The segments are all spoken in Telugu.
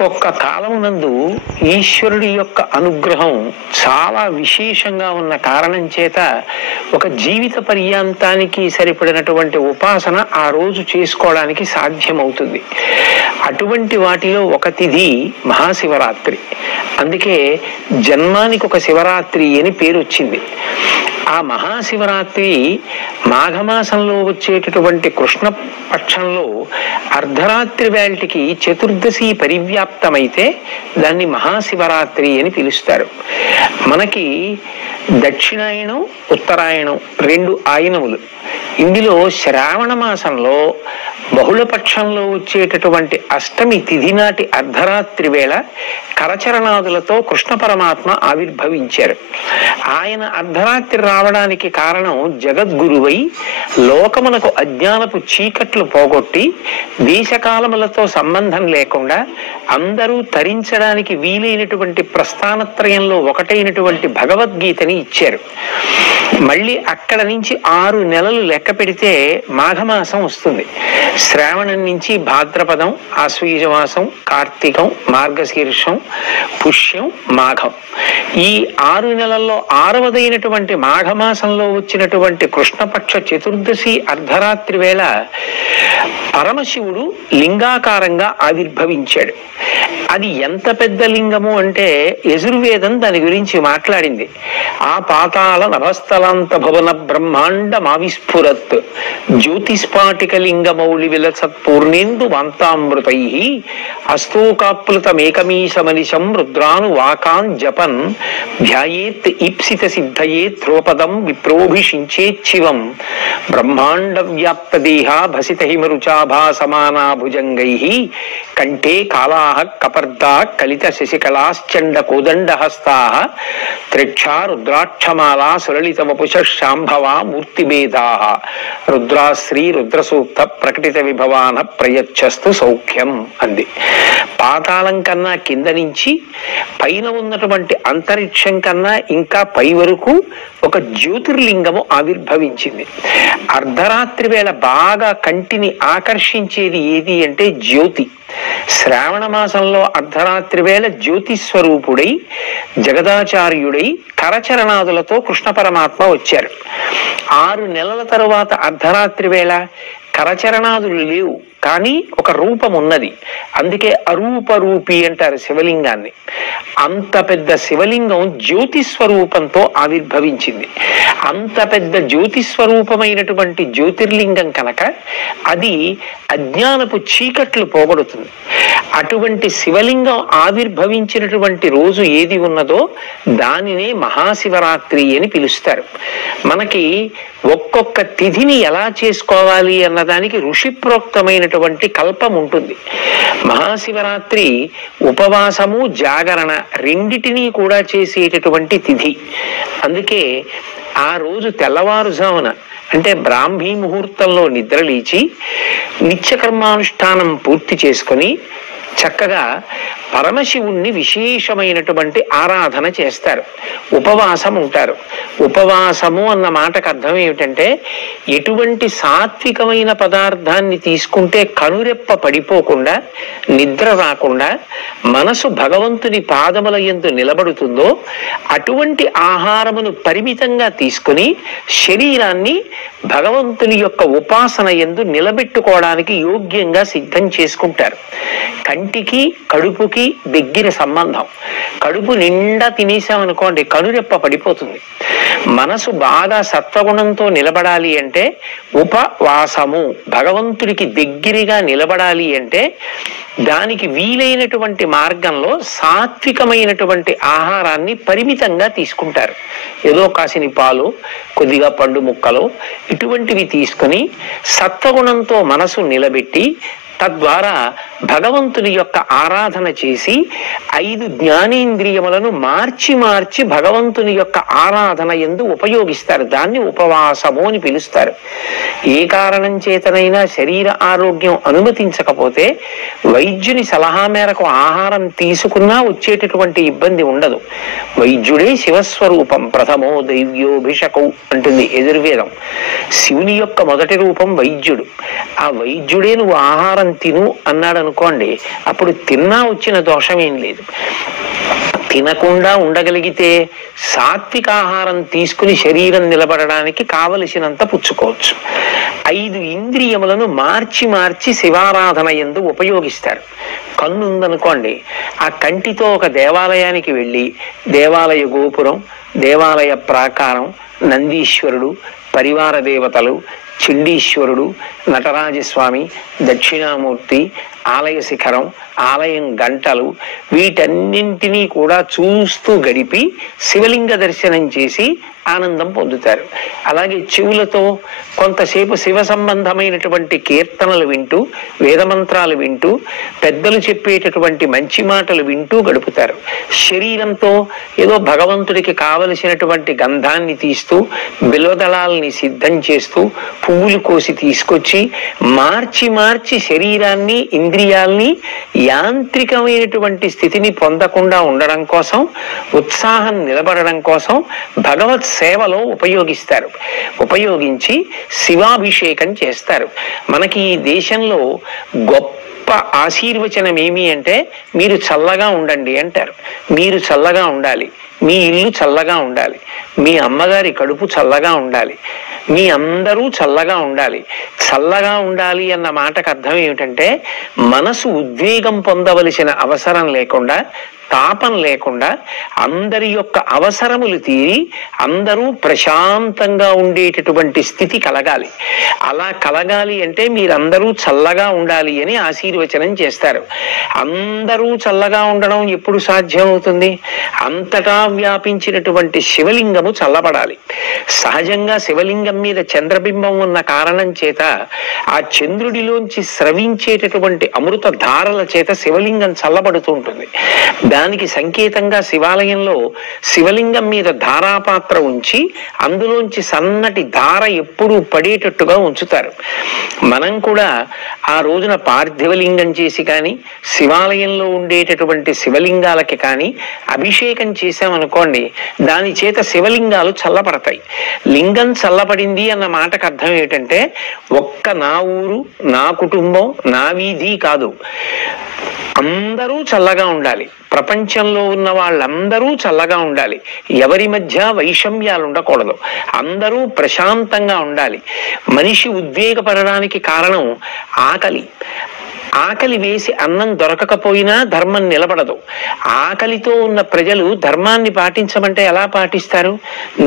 ఒక్కొక్క కాలమునందు ఈశ్వరుడి యొక్క అనుగ్రహం చాలా విశేషంగా ఉన్న కారణం చేత ఒక జీవిత పర్యాంతానికి సరిపడినటువంటి ఉపాసన ఆ రోజు చేసుకోవడానికి సాధ్యమవుతుంది. అటువంటి వాటిలో ఒక తిథి మహాశివరాత్రి. అందుకే జన్మానికి ఒక శివరాత్రి అని పేరు వచ్చింది. ఆ మహాశివరాత్రి మాఘమాసంలో వచ్చేటటువంటి కృష్ణపక్షంలో అర్ధరాత్రి వేళటికి చతుర్దశి పరివ్యాప్తమైతే దాన్ని మహాశివరాత్రి అని పిలుస్తారు. మనకి దక్షిణాయనం ఉత్తరాయణం రెండు ఆయనములు. ఇందులో శ్రావణ మాసంలో బహుళపక్షంలో వచ్చేటటువంటి అష్టమి తిథి నాటి అర్ధరాత్రి వేళ కరచరణాదులతో కృష్ణ పరమాత్మ ఆవిర్భవించారు. ఆయన అర్ధరాత్రి రావడానికి కారణం జగద్గురువై లోకమునకు అజ్ఞానపు చీకట్లు పోగొట్టి దేశకాలములతో సంబంధం లేకుండా అందరూ తరించడానికి వీలైనటువంటి ప్రస్థానత్రయంలో ఒకటైనటువంటి భగవద్గీతని ఇచ్చారు. మళ్ళీ అక్కడ నుంచి 6 నెలలు లెక్క పెడితే మాఘమాసం వస్తుంది. శ్రావణం నుంచి భాద్రపదం, ఆశ్వీజమాసం, కార్తీకం, మార్గశీర్షం, పుష్యం, మాఘం. ఈ 6 నెలల్లో 6వదైనటువంటి మాఘమాసంలో వచ్చినటువంటి కృష్ణపక్ష చతుర్దశి అర్ధరాత్రి వేళ పరమశివుడు లింగాకారంగా ఆవిర్భవించాడు. అది ఎంత పెద్ద లింగము అంటే యజుర్వేదం దాని గురించి మాట్లాడింది. ఆ పాతాళ నభస్థలాంత భవన బ్రహ్మాండ మావిస్ఫురత్ జ్యోతిస్పాటిక లింగమౌళి విలసత్ పూర్ణేందు వాంతామృతై హస్తోకాప్లుతమేకమీశమనిశం రుద్రాను వాకాన్ జపన్ ధ్యాయేత్ ఈప్సిత సిద్ధయే ధ్రువపదం విప్రోభిషించేచ్చివం బ్రహ్మాండ వ్యాప్త దేహ భసిత హిమరుచాభా సమానా భుజంగై కంఠే కాళాః కపర్దా కలిత శశికళాశ్చండ కోదండహస్తా త్రిక్షా రుద్రాక్షమాలా సులలిత వపుష శాంభవా మూర్తిభేదా రుద్రాశ్రీ రుద్రసూక్త ప్రకటిత విభవాన ప్రయచ్చస్తు సౌఖ్యం అంది. పాతాళం కన్నా కింద నుంచి పైన ఉన్నటువంటి అంతరిక్షం కన్నా ఇంకా పై వరకు ఒక జ్యోతిర్లింగము ఆవిర్భవించింది. అర్ధరాత్రి వేళ బాగా కంటిని ఆకర్షించేది ఏది అంటే జ్యోతి. శ్రావణ మాసంలో అర్ధరాత్రి వేళ జ్యోతి స్వరూపుడై జగదాచార్యుడై కరచరణాదులతో కృష్ణ పరమాత్మ వచ్చారు. 6 నెలల తరువాత అర్ధరాత్రి వేళ కరచరణాదులు లేవు, కానీ ఒక రూపం ఉన్నది. అందుకే అరూపరూపి అంటారు శివలింగాన్ని. అంత పెద్ద శివలింగం జ్యోతి స్వరూపంతో ఆవిర్భవించింది. అంత పెద్ద జ్యోతి స్వరూపమైనటువంటి జ్యోతిర్లింగం కనుక అది అజ్ఞానపు చీకట్లు పోగొడుతుంది. అటువంటి శివలింగం ఆవిర్భవించినటువంటి రోజు ఏది ఉన్నదో దానినే మహాశివరాత్రి అని పిలుస్తారు. మనకి ఒక్కొక్క తిథిని ఎలా చేసుకోవాలి అన్నదానికి ఋషిప్రోక్తమైనటువంటి కల్పం ఉంటుంది. మహాశివరాత్రి ఉపవాసము జాగరణ రెండిటినీ కూడా చేసేటటువంటి తిథి. అందుకే ఆ రోజు తెల్లవారుజామున అంటే బ్రాహ్మీ ముహూర్తంలో నిద్రలేచి నిత్యకర్మానుష్ఠానం పూర్తి చేసుకొని చక్కగా పరమశివుణ్ణి విశేషమైనటువంటి ఆరాధన చేస్తారు. ఉపవాసం ఉంటారు. ఉపవాసము అన్న మాటకు అర్థం ఏమిటంటే ఎటువంటి సాత్వికమైన పదార్థాన్ని తీసుకుంటే కనురెప్ప పడిపోకుండా నిద్ర రాకుండా మనసు భగవంతుని పాదముల యందు నిలబడుతుందో అటువంటి ఆహారమును పరిమితంగా తీసుకుని శరీరాన్ని భగవంతుని యొక్క ఉపాసన యందు నిలబెట్టుకోవడానికి యోగ్యంగా సిద్ధం చేసుకుంటారు. కంటికి కడుపుకి దగ్గర సంబంధం. కడుపు నిండా తినేసామనుకోండి కనురెప్ప పడిపోతుంది. మనసు బాగా సత్వగుణంతో నిలబడాలి అంటే ఉపవాసము, భగవంతుడికి దగ్గరగా నిలబడాలి అంటే దానికి వీలైనటువంటి మార్గంలో సాత్వికమైనటువంటి ఆహారాన్ని పరిమితంగా తీసుకుంటారు. ఏదో కాసిని పాలు, కొద్దిగా పండు ముక్కలు ఇటువంటివి తీసుకొని సత్వగుణంతో మనసు నిలబెట్టి తద్వారా భగవంతుని యొక్క ఆరాధన చేసి 5 జ్ఞానేంద్రియములను మార్చి మార్చి భగవంతుని యొక్క ఆరాధన యందు ఉపయోగిస్తారు. దాన్ని ఉపవాసము అని పిలుస్తారు. ఏ కారణం చేతనైనా శరీర ఆరోగ్యం అనుమతించకపోతే వైద్యుని సలహా మేరకు ఆహారం తీసుకున్నా వచ్చేటటువంటి ఇబ్బంది ఉండదు. వైద్యుడే శివస్వరూపం, ప్రథమో దైవ్యోభిషకౌ అంటుంది యజుర్వేదం. శివుని యొక్క మొదటి రూపం వైద్యుడు. ఆ వైద్యుడే నువ్వు ఆహారం తిను అన్నాడు అనుకోండి, అప్పుడు తిన్నా వచ్చిన దోషం ఏం లేదు. తినకుండా ఉండగలిగితే సాత్విక ఆహారం తీసుకుని శరీరం నిలబడడానికి కావలసినంత పుచ్చుకోవచ్చు. 5 ఇంద్రియములను మార్చి మార్చి శివారాధన యందు ఉపయోగిస్తారు. కన్ను ఉందనుకోండి, ఆ కంటితో ఒక దేవాలయానికి వెళ్ళి దేవాలయ గోపురం, దేవాలయ ప్రాకారం, నందీశ్వరుడు, పరివార దేవతలు, చండీశ్వరుడు, నటరాజస్వామి, దక్షిణామూర్తి, ఆలయ శిఖరం, ఆలయం గంటలు, వీటన్నింటినీ కూడా చూస్తూ గడిపి శివలింగ దర్శనం చేసి ఆనందం పొందుతారు. అలాగే చెవులతో కొంతసేపు శివ సంబంధమైనటువంటి కీర్తనలు వింటూ, వేదమంత్రాలు వింటూ, పెద్దలు చెప్పేటటువంటి మంచి మాటలు వింటూ గడుపుతారు. శరీరంతో ఏదో భగవంతుడికి కావలసినటువంటి గంధాన్ని తీస్తూ, బిల్వదళాలని సిద్ధం చేస్తూ, పువ్వులు కోసి తీసుకొచ్చి మార్చి మార్చి శరీరాన్ని, ఇంద్రియాల్ని యాంత్రికమైనటువంటి స్థితిని పొందకుండా ఉండడం కోసం, ఉత్సాహం నిలబడడం కోసం భగవత్ సేవలో ఉపయోగిస్తారు. ఉపయోగించి శివాభిషేకం చేస్తారు. మనకి ఈ దేశంలో గొప్ప ఆశీర్వచనం ఏమి అంటే, మీరు చల్లగా ఉండండి అంటారు. మీరు చల్లగా ఉండాలి, మీ ఇల్లు చల్లగా ఉండాలి, మీ అమ్మగారి కడుపు చల్లగా ఉండాలి, మీ అందరూ చల్లగా ఉండాలి. చల్లగా ఉండాలి అన్న మాటకు అర్థం ఏమిటంటే, మనసు ఉద్వేగం పొందవలసిన అవసరం లేకుండా, తాపం లేకుండా, అందరి యొక్క అవసరములు తీరి అందరూ ప్రశాంతంగా ఉండేటటువంటి స్థితి కలగాలి. అలా కలగాలి అంటే మీరందరూ చల్లగా ఉండాలి అని ఆశీర్వచనం చేస్తారు. అందరూ చల్లగా ఉండడం ఎప్పుడు సాధ్యం అవుతుంది? అంతటా వ్యాపించినటువంటి శివలింగము చల్లబడాలి. సహజంగా శివలింగం మీద చంద్రబింబం ఉన్న కారణం చేత ఆ చంద్రుడిలోంచి స్రవించేటటువంటి అమృత ధారల చేత శివలింగం చల్లబడుతూ ఉంటుంది. దానికి సంకేతంగా శివాలయంలో శివలింగం మీద ధారాపాత్ర ఉంచి అందులోంచి సన్నటి ధార ఎప్పుడూ పడేటట్టుగా ఉంచుతారు. మనం కూడా ఆ రోజున పార్థివలింగం చేసి కానీ, శివాలయంలో ఉండేటటువంటి శివలింగాలకి కానీ అభిషేకం చేశామనుకోండి, దాని చేత శివలింగాలు చల్లబడతాయి. లింగం చల్లబడింది అన్న మాటకు అర్థం ఏంటంటే, ఒక్క నా ఊరు, నా కుటుంబం, నా వీధి కాదు, అందరూ చల్లగా ఉండాలి. ప్రపంచంలో ఉన్న వాళ్ళందరూ చల్లగా ఉండాలి. ఎవరి మధ్య వైషమ్యాలు ఉండకూడదు. అందరూ ప్రశాంతంగా ఉండాలి. మనిషి ఉద్వేగపడడానికి కారణం ఆకలి. ఆకలి వేసి అన్నం దొరకకపోయినా ధర్మం నిలబడదు. ఆకలితో ఉన్న ప్రజలు ధర్మాన్ని పాటించమంటే ఎలా పాటిస్తారు?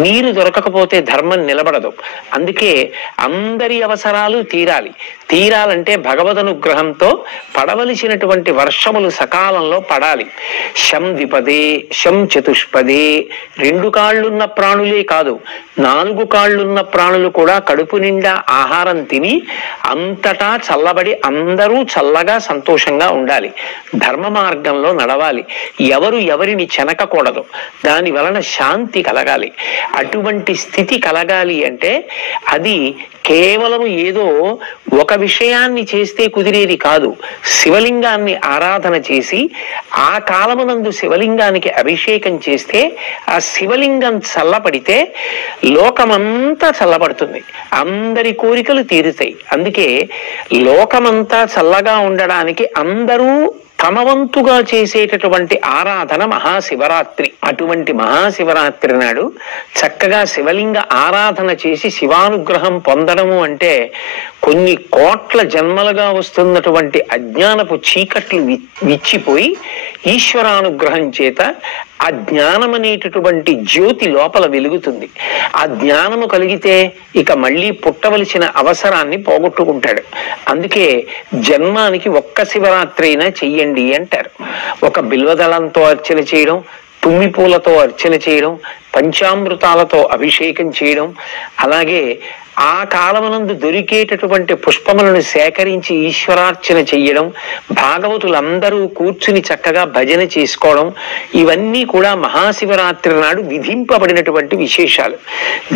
నీరు దొరకకపోతే ధర్మం నిలబడదు. అందుకే అందరి అవసరాలు తీరాలి. తీరాలంటే భగవదనుగ్రహంతో పడవలసినటువంటి వర్షములు సకాలంలో పడాలి. శం ద్విపదే, శం చతుష్పదే, 2 కాళ్ళున్న ప్రాణులే కాదు, 4 కాళ్ళున్న ప్రాణులు కూడా కడుపు నిండా ఆహారం తిని అంతటా చల్లబడి అందరూ చల్లగా సంతోషంగా ఉండాలి. ధర్మ మార్గంలో నడవాలి. ఎవరు ఎవరిని చెనకకూడదు. దాని వలన శాంతి కలగాలి. అటువంటి స్థితి కలగాలి అంటే అది కేవలం ఏదో ఒక విషయాన్ని చేస్తే కుదిరేది కాదు. శివలింగాన్ని ఆరాధన చేసి ఆ కాలమునందు శివలింగానికి అభిషేకం చేస్తే ఆ శివలింగం చల్లబడితే లోకమంతా చల్లబడుతుంది. అందరి కోరికలు తీరుతాయి. అందుకే లోకమంతా చల్లగా ఉండడానికి అందరూ తమ వంతుగా చేసేటటువంటి ఆరాధన మహాశివరాత్రి. అటువంటి మహాశివరాత్రి నాడు చక్కగా శివలింగ ఆరాధన చేసి శివానుగ్రహం పొందడము అంటే కొన్ని కోట్ల జన్మలుగా వస్తున్నటువంటి అజ్ఞానపు చీకట్లు విచ్చిపోయి ఈశ్వరానుగ్రహం చేత ఆ జ్ఞానం అనేటటువంటి జ్యోతి లోపల వెలుగుతుంది. ఆ జ్ఞానము కలిగితే ఇక మళ్ళీ పుట్టవలసిన అవసరాన్ని పోగొట్టుకుంటాడు. అందుకే జన్మానికి ఒక్క శివరాత్రి అయినా చెయ్యండి అంటారు. ఒక బిల్వదళంతో అర్చన చేయడం, తుమ్మి పూలతో అర్చన చేయడం, పంచామృతాలతో అభిషేకం చేయడం, అలాగే ఆ కాలమునందు దొరికేటటువంటి పుష్పములను సేకరించి ఈశ్వరార్చన చెయ్యడం, భాగవతులందరూ కూర్చుని చక్కగా భజన చేసుకోవడం, ఇవన్నీ కూడా మహాశివరాత్రి నాడు విధింపబడినటువంటి విశేషాలు.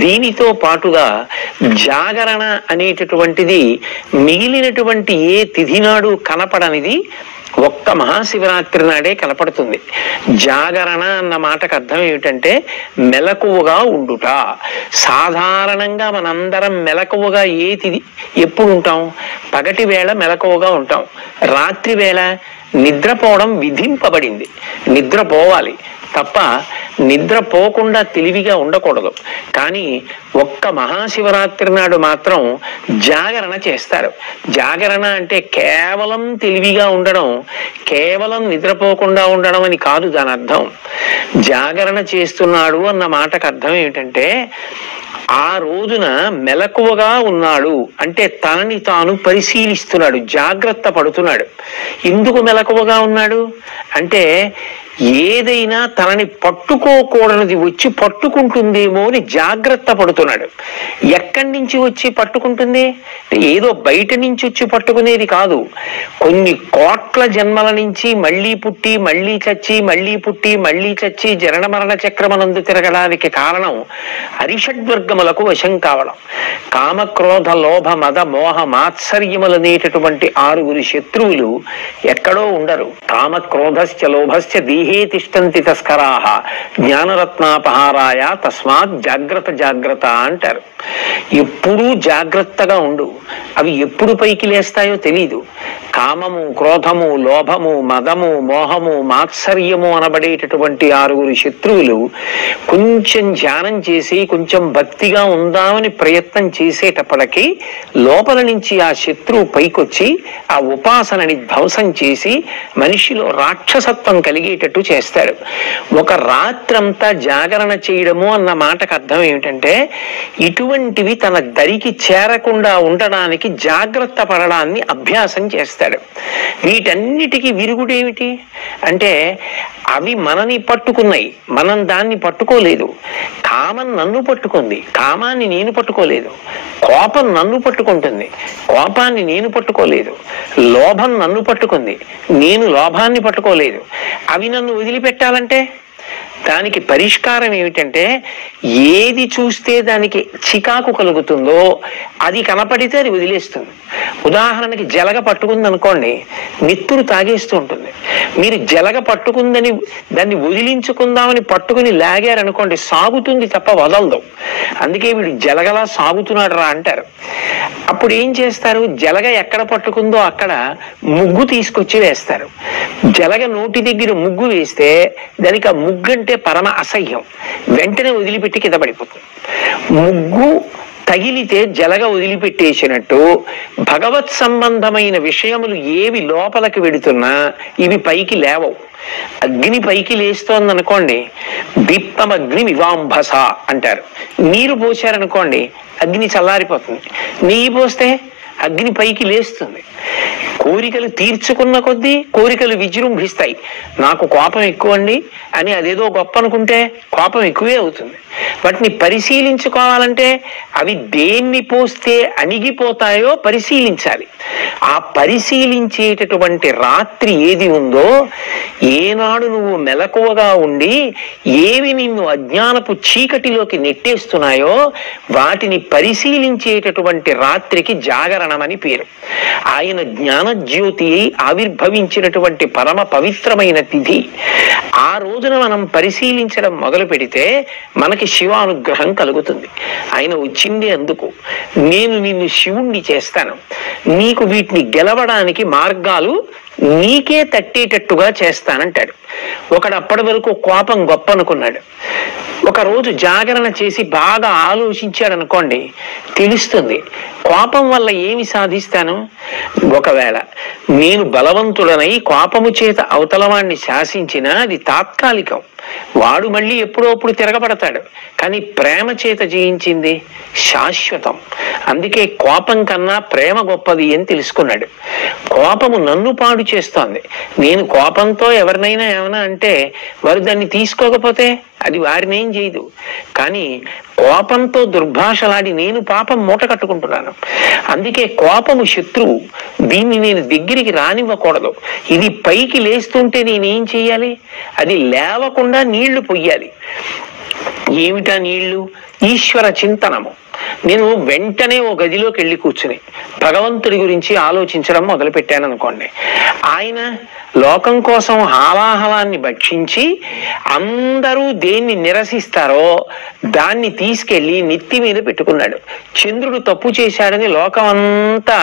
దీనితో పాటుగా జాగరణ అనేటటువంటిది మిగిలినటువంటి ఏ తిథి నాడు కనపడనిది ఒక్క మహాశివరాత్రి నాడే కనపడుతుంది. జాగరణ అన్న మాటకు అర్థం ఏమిటంటే మెలకువగా ఉండుట. సాధారణంగా మనందరం మెలకువగా ఎప్పుడు ఉంటాం? పగటి వేళ మెలకువగా ఉంటాం. రాత్రి వేళ నిద్రపోవడం విధింపబడింది. నిద్రపోవాలి తప్ప నిద్రపోకుండా తెలివిగా ఉండకూడదు. కానీ ఒక్క మహాశివరాత్రి నాడు మాత్రం జాగరణ చేస్తారు. జాగరణ అంటే కేవలం తెలివిగా ఉండడం, కేవలం నిద్రపోకుండా ఉండడం అని కాదు దాని అర్థం. జాగరణ చేస్తున్నాడు అన్న మాటకు అర్థం ఏమిటంటే ఆ రోజున మెలకువగా ఉన్నాడు అంటే తనని తాను పరిశీలిస్తున్నాడు, జాగ్రత్త పడుతున్నాడు. ఎందుకు మెలకువగా ఉన్నాడు అంటే ఏదైనా తనని పట్టుకోకూడనిది వచ్చి పట్టుకుంటుందేమో అని జాగ్రత్త పడుతున్నాడు. ఎక్కడి నుంచి వచ్చి పట్టుకుంటుంది? ఏదో బయట నుంచి వచ్చి పట్టుకునేది కాదు. కొన్ని కోట్ల జన్మల నుంచి మళ్ళీ పుట్టి మళ్ళీ చచ్చి మళ్ళీ పుట్టి మళ్ళీ చచ్చి జనన మరణ చక్రమనందు తిరగడానికి కారణం అరిషడ్వర్గములకు వశం కావడం. కామక్రోధ లోభ మద మోహ మాత్సర్యములనేటటువంటి 6 శత్రువులు ఎక్కడో ఉండరు. కామక్రోధశ్చ లోభశ్చ దేహే తిష్టంతి తస్కరాహ జ్ఞానరత్నాపహారాయ తస్మాత్ జాగ్రత్త జాగ్రత్త అంటారు. ఎప్పుడూ జాగ్రత్తగా ఉండు. అవి ఎప్పుడు పైకి లేస్తాయో తెలీదు. కామము, క్రోధము, లోభము, మదము, మోహము, మాత్సర్యము అనబడేటటువంటి 6 శత్రువులు కొంచెం ధ్యానం చేసి కొంచెం భక్తిగా ఉందామని ప్రయత్నం చేసేటప్పటికీ లోపల నుంచి ఆ శత్రువు పైకొచ్చి ఆ ఉపాసనని ధ్వంసం చేసి మనిషిలో రాక్షసత్వం కలిగేటట్టు చేస్తాడు. ఒక రాత్రంతా జాగరణ చేయడము అన్న మాటకు అర్థం ఏమిటంటే ఇటువంటివి తన దరికి చేరకుండా ఉండడానికి జాగ్రత్త పడడాన్ని అభ్యాసం చేస్తాడు. వీటన్నిటికీ విరుగుడేమిటి అంటే అవి మనని పట్టుకున్నాయి, మనం దాన్ని పట్టుకోలేదు. కామం నన్ను పట్టుకుంది, కామాన్ని నేను పట్టుకోలేదు. కోపం నన్ను పట్టుకుంటుంది, కోపాన్ని నేను పట్టుకోలేదు. లోభం నన్ను పట్టుకుంది, నేను లోభాన్ని పట్టుకోలేదు. అవి నన్ను వదిలిపెట్టాలంటే దానికి పరిష్కారం ఏమిటంటే ఏది చూస్తే దానికి చికాకు కలుగుతుందో అది కనపడితే అది వదిలేస్తుంది. ఉదాహరణకి జలగ పట్టుకుంది అనుకోండి, నిత్తురు తాగేస్తూ ఉంటుంది. మీరు జలగ పట్టుకుందని దాన్ని వదిలించుకుందామని పట్టుకుని లాగారనుకోండి, సాగుతుంది తప్ప వదలదు. అందుకే వీడు జలగలా సాగుతున్నాడు రా అంటారు. అప్పుడు ఏం చేస్తారు? జలగ ఎక్కడ పట్టుకుందో అక్కడ ముగ్గు తీసుకొచ్చి వేస్తారు. జలగ నోటి దగ్గర ముగ్గు వేస్తే దానికి ఆ ముగ్గు అంటే పరమ అసహ్యం, వెంటనే వదిలిపెట్టి కింద పడిపోతుంది. ముగ్గు తగిలితే జలగ వదిలిపెట్టేసినట్టు భగవత్ సంబంధమైన విషయములు ఏవి లోపలికి వెడుతున్నా ఇవి పైకి లేవవు. అగ్ని పైకి లేస్తోంది అనుకోండి, దీప్తమగ్ని వివాంభస అంటారు. నీరు పోసారనుకోండి అగ్ని చల్లారిపోతుంది. నెయ్యి పోస్తే అగ్ని పైకి లేస్తుంది. కోరికలు తీర్చుకున్న కొద్దీ కోరికలు విజృంభిస్తాయి. నాకు కోపం ఎక్కువ అండి అని అదేదో గొప్ప అనుకుంటే కోపం ఎక్కువే అవుతుంది. వాటిని పరిశీలించుకోవాలంటే అవి దేన్ని పోస్తే అణిగిపోతాయో పరిశీలించాలి. ఆ పరిశీలించేటటువంటి రాత్రి ఏది ఉందో, ఏనాడు నువ్వు మెలకువగా ఉండి ఏవి నిన్ను అజ్ఞానపు చీకటిలోకి నెట్టేస్తున్నాయో వాటిని పరిశీలించేటటువంటి రాత్రికి జాగరణమని పేరు. ఆయన జ్ఞానజ్యోతి ఆవిర్భవించినటువంటి పరమ పవిత్రమైన తిథి. ఆ రోజున మనం పరిశీలించడం మొదలు పెడితే మనకి శివానుగ్రహం కలుగుతుంది. ఆయన వచ్చింది అందుకు. నేను నిన్ను శివుణ్ణి చేస్తాను, నీకు వీటిని గెలవడానికి మార్గాలు నీకే తట్టేటట్టుగా చేస్తానంటాడు. ఒకడు అప్పటి వరకు కోపం గొప్ప అనుకున్నాడు. ఒకరోజు జాగరణ చేసి బాగా ఆలోచించాడు అనుకోండి, తెలుస్తుంది కోపం వల్ల ఏమి సాధిస్తాను. ఒకవేళ నేను బలవంతుడనై కోపము చేత అవతలవాణ్ణి శాసించినా అది తాత్కాలికం, వాడు మళ్ళీ ఎప్పుడో అప్పుడు తిరగబడతాడు. కానీ ప్రేమ చేత జయించింది శాశ్వతం. అందుకే కోపం కన్నా ప్రేమ గొప్పది అని తెలుసుకున్నాడు. కోపము నన్ను పాడు చేస్తోంది. నేను కోపంతో ఎవరినైనా ఏమైనా అంటే వారు దాన్ని తీసుకోకపోతే అది వారినేం చేయదు. కానీ కోపంతో దుర్భాషలాడి నేను పాపం మూట కట్టుకుంటున్నాను. అందుకే కోపము శత్రువు, దీన్ని నేను దగ్గరికి రానివ్వకూడదు. ఇది పైకి లేస్తుంటే నేనేం చెయ్యాలి? అది లేవకుండా నీళ్లు పొయ్యాలి. ఏమిటా నీళ్లు? ఈశ్వర చింతనము. నేను వెంటనే ఓ గదిలోకి వెళ్ళి కూర్చుని భగవంతుడి గురించి ఆలోచించడం మొదలుపెట్టాను అనుకోండి, ఆయన లోకం కోసం హాలాహలాన్ని భక్షించి అందరూ దేన్ని నిరసిస్తారో దాన్ని తీసుకెళ్లి నెత్తి మీద పెట్టుకున్నాడు. చంద్రుడు తప్పు చేశాడని లోకం అంతా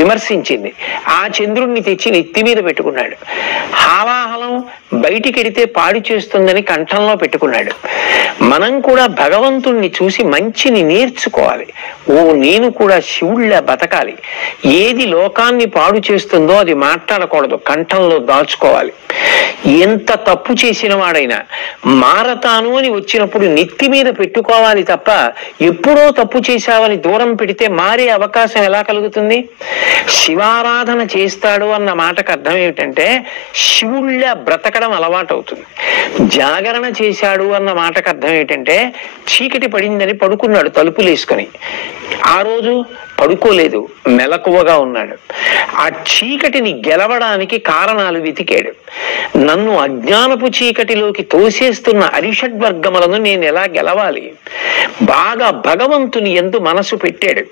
విమర్శించింది, ఆ చంద్రుడిని తెచ్చి నెత్తి మీద పెట్టుకున్నాడు. హాలాహలం బయటికెడితే పాడు చేస్తుందని కంఠంలో పెట్టుకున్నాడు. మనం కూడా భగవంతుణ్ణి చూసి మంచిని నేర్చుకోవాలి. ఓ నేను కూడా శివుళ్ళ బతకాలి. ఏది లోకాన్ని పాడు చేస్తుందో అది మాట్లాడకూడదు, కంఠంలో దాచుకోవాలి. ఎంత తప్పు చేసిన వాడైనా మారతాను అని వచ్చినప్పుడు నెత్తి మీద పెట్టుకోవాలి తప్ప ఎప్పుడో తప్పు చేశావని దూరం పెడితే మారే అవకాశం ఎలా కలుగుతుంది? శివారాధన చేస్తాడు అన్న మాటకు అర్థం ఏమిటంటే శివుళ్ళ బ్రతకడం అలవాటు అవుతుంది. జాగరణ చేశాడు అన్న మాటకు అర్థం ఏంటంటే చీకటి పడిందని పడుకున్నాడు తలుపులేసుకొని. ఆ రోజు పడుకోలేదు, మెలకువగా ఉన్నాడు. ఆ చీకటిని గెలవడానికి కారణాలు వెతికాడు. నన్ను అజ్ఞానపు చీకటిలోకి తోసేస్తున్న అరిషడ్వర్గములను నేను ఎలా గెలవాలి? బాగా భగవంతుని యందు మనసు పెట్టాడు,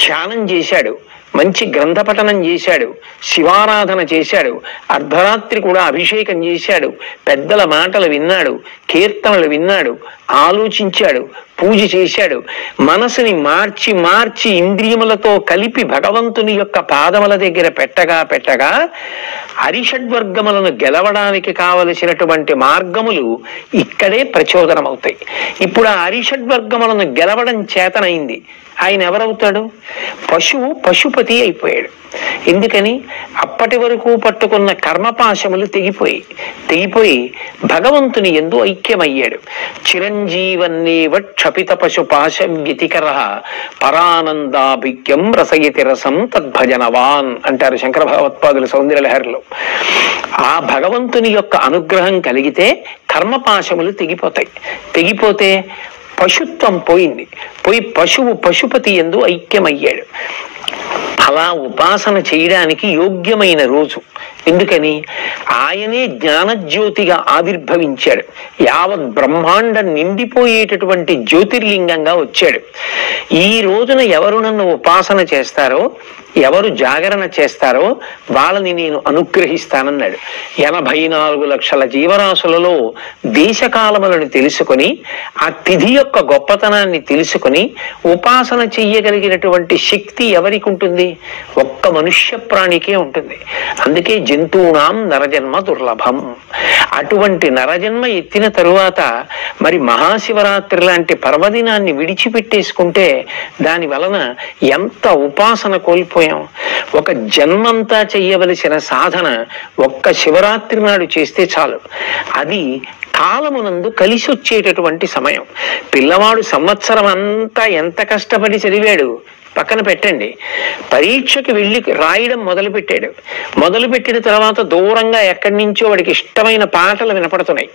ధ్యానం చేశాడు, మంచి గ్రంథపఠనం చేశాడు, శివారాధన చేశాడు, అర్ధరాత్రి కూడా అభిషేకం చేశాడు, పెద్దల మాటలు విన్నాడు, కీర్తనలు విన్నాడు, ఆలోచించాడు, పూజ చేశాడు. మనసుని మార్చి మార్చి ఇంద్రియములతో కలిపి భగవంతుని యొక్క పాదముల దగ్గర పెట్టగా అరిషడ్వర్గములను గెలవడానికి కావలసినటువంటి మార్గములు ఇక్కడే ప్రచోదనమవుతాయి. ఇప్పుడు ఆ అరిషడ్వర్గములను గెలవడం చేతనైంది. ఆయన ఎవరవుతాడు? పశువు పశుపతి అయిపోయాడు. ఎందుకని? అప్పటి వరకు పట్టుకున్న కర్మపాశములు తెగిపోయి భగవంతుని యందు ఐక్యమయ్యాడు. చిరంజీవన్నేవ క్షపిత పశుపాశం వ్యతికర పరానందాభిక్యం రసయతి రసం తద్భజనవాన్ అంటారు శంకర భగవత్పాదుల సౌందర్యలహరిలో. ఆ భగవంతుని యొక్క అనుగ్రహం కలిగితే కర్మపాశములు తెగిపోతే పశుత్వం పోయి పశువు పశుపతి యందు ఐక్యమయ్యాడు. అలా ఉపాసన చేయడానికి యోగ్యమైన రోజు. ఎందుకని? ఆయనే జ్ఞానజ్యోతిగా ఆవిర్భవించాడు. యావత్ బ్రహ్మాండం నిండిపోయేటటువంటి జ్యోతిర్లింగంగా వచ్చాడు. ఈ రోజున ఎవరు నన్ను ఉపాసన చేస్తారో, ఎవరు జాగరణ చేస్తారో వాళ్ళని నేను అనుగ్రహిస్తానన్నాడు. 84 లక్షల జీవరాశులలో దేశకాలములను తెలుసుకొని ఆ తిథి యొక్క గొప్పతనాన్ని తెలుసుకొని ఉపాసన చెయ్యగలిగినటువంటి శక్తి ఎవరికి ఉంటుంది? ఒక్క మనుష్య ప్రాణికే ఉంటుంది. అందుకే జంతువునాం నరజన్మ దుర్లభం. అటువంటి నరజన్మ ఎత్తిన తరువాత మరి మహాశివరాత్రి లాంటి పర్వదినాన్ని విడిచిపెట్టేసుకుంటే దాని వలన ఎంత ఉపాసన కోల్పోయాం. ఒక జన్మంతా చెయ్యవలసిన సాధన ఒక్క శివరాత్రి నాడు చేస్తే చాలు. అది కాలమునందు కలిసి వచ్చేటటువంటి సమయం. పిల్లవాడు సంవత్సరం అంతా ఎంత కష్టపడి చదివాడు పక్కన పెట్టండి. పరీక్షకి వెళ్ళి రాయడం మొదలుపెట్టిన తర్వాత దూరంగా ఎక్కడి నుంచో వాడికి ఇష్టమైన పాటలు వినపడుతున్నాయి.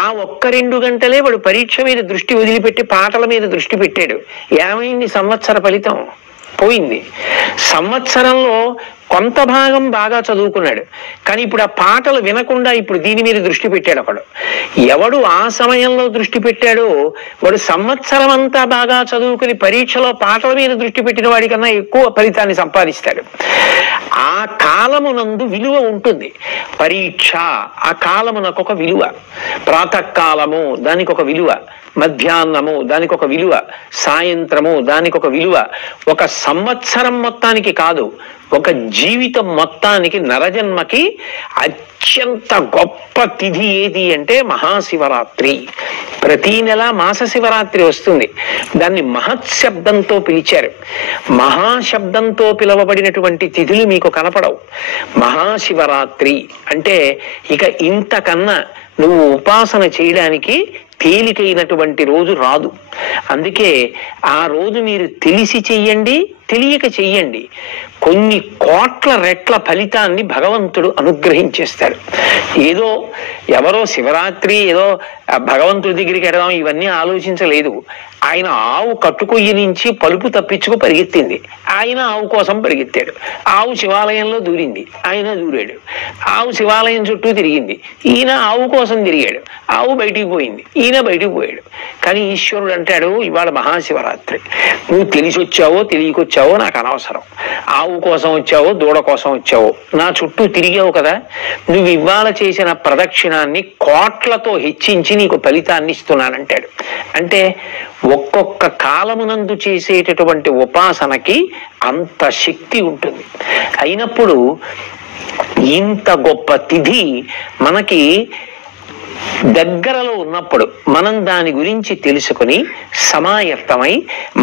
ఆ ఒక్క 2 గంటలే వాడు పరీక్ష మీద దృష్టి వదిలిపెట్టి పాటల మీద దృష్టి పెట్టాడు. ఏమైంది? సంవత్సర ఫలితం పోయింది. సంవత్సరంలో కొంత భాగం బాగా చదువుకున్నాడు, కానీ ఇప్పుడు ఆ పాటలు వినకుండా ఇప్పుడు దీని మీద దృష్టి పెట్టాడు. ఎవడు ఆ సమయంలో దృష్టి పెట్టాడో వాడు సంవత్సరం అంతా బాగా చదువుకుని పరీక్షలో పాటల మీద దృష్టి పెట్టిన వాడికన్నా ఎక్కువ ఫలితాన్ని సంపాదిస్తాడు. ఆ కాలమునందు విలువ ఉంటుంది. పరీక్ష ఆ కాలమునకు ఒక విలువ, ప్రాతకాలము దానికి ఒక విలువ, మధ్యాహ్నము దానికి ఒక విలువ, సాయంత్రము దానికి ఒక విలువ. ఒక సంవత్సరం మొత్తానికి కాదు, ఒక జీవితం మొత్తానికి నరజన్మకి అత్యంత గొప్ప తిథి ఏది అంటే మహాశివరాత్రి. ప్రతి నెల మాస శివరాత్రి వస్తుంది. దాన్ని మహత్శబ్దంతో పిలిచారు. మహాశబ్దంతో పిలువబడినటువంటి తిథులు మీకు కనపడవు. మహాశివరాత్రి అంటే ఇక ఇంతకన్నా నువ్వు ఉపాసన చేయడానికి తేలికైనటువంటి రోజు రాదు. అందుకే ఆ రోజు మీరు తెలిసి చెయ్యండి, తెలియక చెయ్యండి, కొన్ని కోట్ల రెట్ల ఫలితాన్ని భగవంతుడు అనుగ్రహించేస్తాడు. ఏదో ఎవరో శివరాత్రి ఏదో భగవంతుడి దగ్గరికి వెడదాం ఇవన్నీ ఆలోచించలేదు. ఆయన ఆవు కట్టుకొయ్యి నుంచి పలుపు తప్పించుకు పరిగెత్తింది, ఆయన ఆవు కోసం పరిగెత్తాడు. ఆవు శివాలయంలో దూరింది, ఆయన దూరాడు. ఆవు శివాలయం చుట్టూ తిరిగింది, ఈయన ఆవు కోసం తిరిగాడు. ఆవు బయటికి పోయింది, ఈయన బయటికి పోయాడు. కానీ ఈశ్వరుడు అంటాడు, ఇవాళ మహాశివరాత్రి, నువ్వు తెలిసి వచ్చావో తెలియకొచ్చావో నాకు అనవసరం. ఆవు కోసం వచ్చావో దూడ కోసం వచ్చావో నా చుట్టూ తిరిగావు కదా, నువ్వు ఇవాళ చేసిన ప్రదక్షిణాన్ని కోట్లతో హెచ్చించి నీకు ఫలితాన్ని ఇస్తున్నానంటాడు. అంటే ఒక్కొక్క కాలమునందు చేసేటటువంటి ఉపాసనకి అంత శక్తి ఉంటుంది. అయినప్పుడు ఇంత గొప్ప తిథి మనకి దగ్గరలో ఉన్నప్పుడు మనం దాని గురించి తెలుసుకుని సమాయత్తమై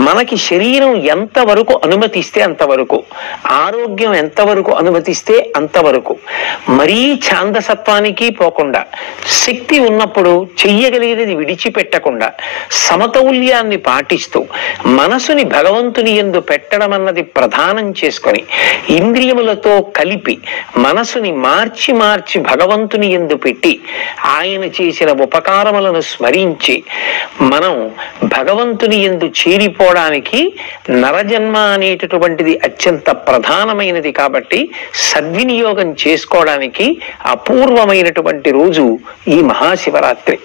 మనకి శరీరం ఎంతవరకు అనుమతిస్తే అంతవరకు, ఆరోగ్యం ఎంతవరకు అనుమతిస్తే అంతవరకు, మరీ ఛాందసత్వానికి పోకుండా, శక్తి ఉన్నప్పుడు చెయ్యగలిగేది విడిచిపెట్టకుండా సమతౌల్యాన్ని పాటిస్తూ మనసుని భగవంతుని యందు పెట్టడం అన్నది ప్రధానం చేసుకొని ఇంద్రియములతో కలిపి మనసుని మార్చి మార్చి భగవంతుని యందు పెట్టి ఆయన చేసిన ఉపకారములను స్మరించి మనం భగవంతుని యందు చేరిపోవడానికి నరజన్మ అనేటటువంటిది అత్యంత ప్రధానమైనది. కాబట్టి సద్వినియోగం చేసుకోవడానికి అపూర్వమైనటువంటి రోజు ఈ మహాశివరాత్రి.